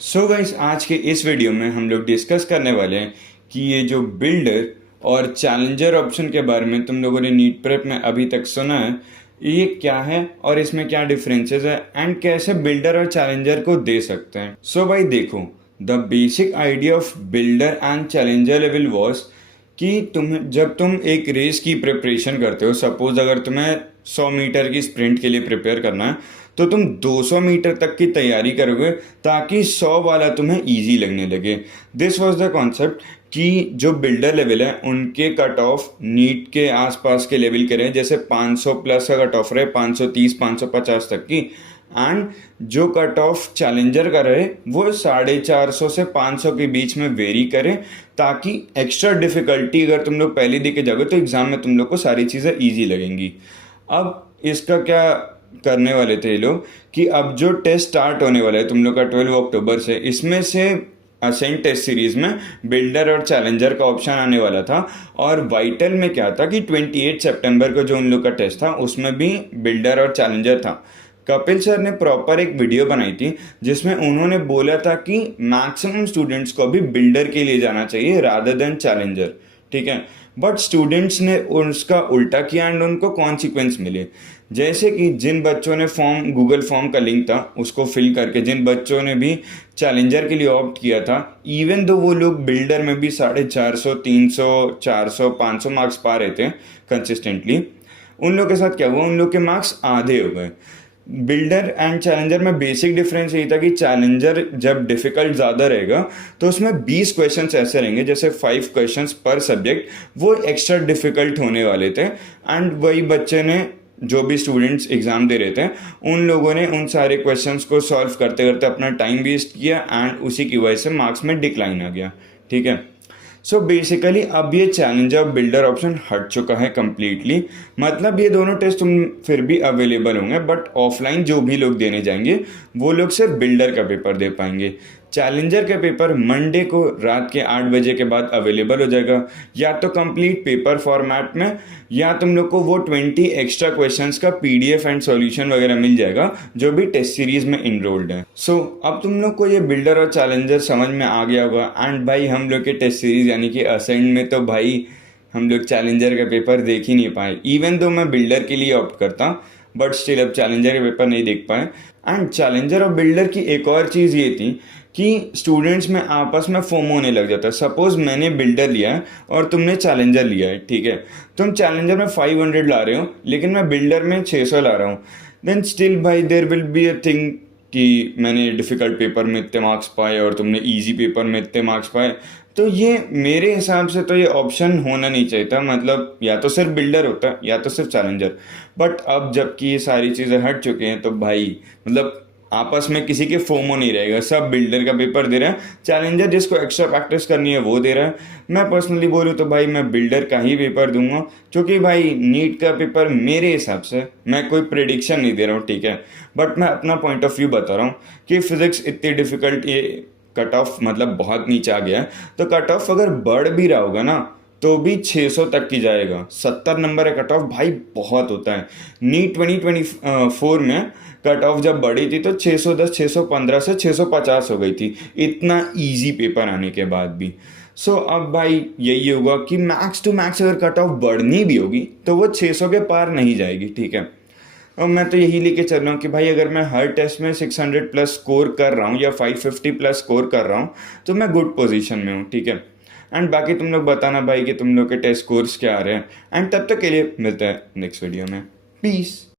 So guys, आज के इस वीडियो में हम लोग डिस्कस करने वाले हैं कि ये जो बिल्डर और चैलेंजर ऑप्शन के बारे में तुम लोगों ने नीट प्रेप में अभी तक सुना है, ये क्या है और इसमें क्या डिफरेंसेस है एंड कैसे बिल्डर और चैलेंजर को दे सकते हैं। सो भाई देखो, the basic idea of builder and challenger level was कि जब तुम एक रेस की प्रिपरेशन करते हो, सपोज अगर तुम्हें 100 मीटर की स्प्रिंट के लिए प्रिपेयर करना है तो तुम 200 मीटर तक की तैयारी करोगे ताकि 100 वाला तुम्हें इजी लगने लगे। दिस वाज द कॉन्सेप्ट कि जो बिल्डर लेवल है उनके कट ऑफ नीट के आसपास के लेवल के रहे, जैसे 500 प्लस का कट ऑफ रहे, 530 550 तक की। एंड जो कट ऑफ चैलेंजर का रहे वो 450 से 500 के बीच में वेरी करे, ताकि एक्स्ट्रा डिफिकल्टी अगर तुम लोग पहले दे के जाओगे तो एग्जाम में तुम लोग को सारी चीज़ें ईजी लगेंगी। अब इसका क्या करने वाले थे ये लोग कि अब जो टेस्ट स्टार्ट होने वाला है तुम लोग का 12 अक्टूबर से, इसमें से असेंट टेस्ट सीरीज में बिल्डर और चैलेंजर का ऑप्शन आने वाला था। और वाइटल में क्या था कि 28 सितंबर को जो उन लोग का टेस्ट था उसमें भी बिल्डर और चैलेंजर था। कपिल सर ने प्रॉपर एक वीडियो बनाई थी जिसमें उन्होंने बोला था कि मैक्सिमम स्टूडेंट्स को भी बिल्डर के लिए जाना चाहिए रादर देन चैलेंजर, ठीक है। बट स्टूडेंट्स ने उसका उल्टा किया एंड उनको कॉन्सिक्वेंस मिले। जैसे कि जिन बच्चों ने फॉर्म, गूगल फॉर्म का लिंक था उसको फिल करके जिन बच्चों ने भी चैलेंजर के लिए ऑप्ट किया था, इवन दो वो लोग बिल्डर में भी 450 300 400 500 मार्क्स पा रहे थे कंसिस्टेंटली, उन लोग के साथ क्या हुआ, उन लोग के मार्क्स आधे हो गए। बिल्डर एंड चैलेंजर में बेसिक डिफरेंस यही था कि चैलेंजर जब डिफिकल्ट ज़्यादा रहेगा तो उसमें 20 क्वेश्चंस ऐसे रहेंगे, जैसे 5 क्वेश्चंस पर सब्जेक्ट, वो एक्स्ट्रा डिफिकल्ट होने वाले थे। एंड वही बच्चे ने, जो भी स्टूडेंट्स एग्ज़ाम दे रहे थे, उन लोगों ने उन सारे क्वेश्चंस को सॉल्व करते करते अपना टाइम वेस्ट किया एंड उसी की वजह से मार्क्स में डिक्लाइन आ गया, ठीक है। सो बेसिकली अब ये चैलेंजर बिल्डर ऑप्शन हट चुका है कम्प्लीटली। मतलब ये दोनों टेस्ट तुम फिर भी अवेलेबल होंगे, बट ऑफलाइन जो भी लोग देने जाएंगे वो लोग सिर्फ बिल्डर का पेपर दे पाएंगे। चैलेंजर का पेपर मंडे को रात के 8 बजे के बाद अवेलेबल हो जाएगा, या तो कंप्लीट पेपर फॉर्मेट में, या तुम लोग को वो 20 एक्स्ट्रा क्वेश्चंस का पीडीएफ एंड सॉल्यूशन वगैरह मिल जाएगा जो भी टेस्ट सीरीज में इनरोल्ड है। सो अब तुम लोग को ये बिल्डर और चैलेंजर समझ में आ गया होगा। एंड भाई हम लोग के टेस्ट सीरीज यानी कि असेंट में तो भाई हम लोग चैलेंजर का पेपर देख ही नहीं पाए, इवन दो मैं बिल्डर के लिए ऑप्ट करता, बट स्टिल अब चैलेंजर का पेपर नहीं देख पाए। एंड चैलेंजर और बिल्डर की एक और चीज़ ये थी कि स्टूडेंट्स में आपस में फोमो होने लग जाता है। सपोज मैंने बिल्डर लिया है और तुमने चैलेंजर लिया है, ठीक है। तुम चैलेंजर में 500 ला रहे हो लेकिन मैं बिल्डर में 600 ला रहा हूँ, देन स्टिल भाई there will be a thing कि मैंने डिफ़िकल्ट पेपर में इतने मार्क्स पाए और तुमने इजी पेपर में इतने मार्क्स पाए। तो ये मेरे हिसाब से तो ये ऑप्शन होना नहीं चाहिए था। मतलब या तो सिर्फ बिल्डर होता या तो सिर्फ चैलेंजर। बट अब जबकि ये सारी चीज़ें हट चुकी हैं तो भाई मतलब आपस में किसी के फोमो नहीं रहेगा, सब बिल्डर का पेपर दे रहे हैं, चैलेंजर जिसको एक्स्ट्रा प्रैक्टिस करनी है वो दे रहा है। मैं पर्सनली बोलूँ तो भाई मैं बिल्डर का ही पेपर दूंगा, क्योंकि भाई नीट का पेपर मेरे हिसाब से, मैं कोई प्रिडिक्शन नहीं दे रहा हूँ, ठीक है, बट मैं अपना पॉइंट ऑफ व्यू बता रहा हूँ कि फिजिक्स इतनी डिफिकल्ट, ये कट ऑफ मतलब बहुत नीचे आ गया है, तो कट ऑफ अगर बढ़ भी रहा होगा ना तो भी 600 तक की जाएगा। 70 नंबर है कट ऑफ, भाई बहुत होता है। नीट 2024 में कट ऑफ जब बढ़ी थी तो 610 615 से 650 हो गई थी, इतना इजी पेपर आने के बाद भी। सो अब भाई यही होगा कि मैक्स टू मैक्स अगर कट ऑफ बढ़नी भी होगी तो वो 600 के पार नहीं जाएगी, ठीक है। और मैं तो यही लेके चल रहा हूँ कि भाई अगर मैं हर टेस्ट में 600 प्लस स्कोर कर रहा हूँ या 550 प्लस स्कोर कर रहा हूँ तो मैं गुड पोजीशन में हूँ, ठीक है। एंड बाकी तुम लोग बताना भाई कि तुम लोग के टेस्ट स्कोर्स क्या आ रहे हैं। एंड तब तक के लिए मिलते हैं नेक्स्ट वीडियो में। पीस।